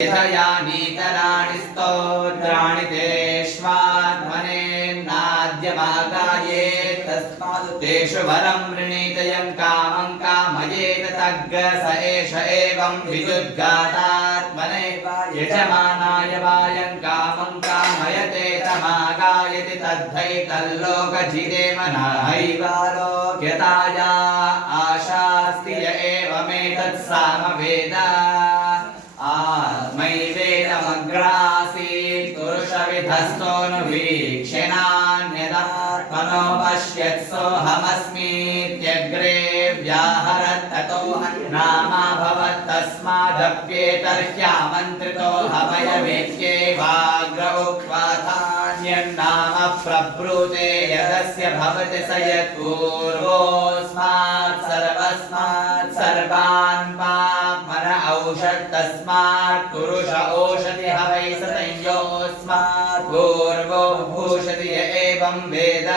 यथयानीतराणि स्तोत्राणि तेष्वात्मनेन्नाद्यमागायेत् तस्मात् तेषु वरं वृणीतयं कामं कामयेत तग्ग स एष एवं विदुद्गातात्मने यजमानाय वायं कामं कामयते तमागायति तद्धै तल्लोकजिदेव नाहैवालोक्यताया आशास्ति य एवमेतत् सामवेद आत्मैवेदमग्रासीत् पुरुषविधस्तोऽनुवीक्षणान्यदात्मनो पश्यत्सोऽहमस्मीत्यग्रे व्याहरत् ततो नामाभवत्तस्मादप्येतर्ह्यामन्त्रितो हवयवेद्येवाग्र उक्त्वाथान्यन्नाम प्रब्रूते यदस्य भवति स यत्पूर्वोऽस्मात् सर्वस्मात् सर्वान् पाप्मन औषध तस्मात् पुरुष ओषधि हवै सतयोऽस्मात् पूर्वो भूषति य एवं वेद।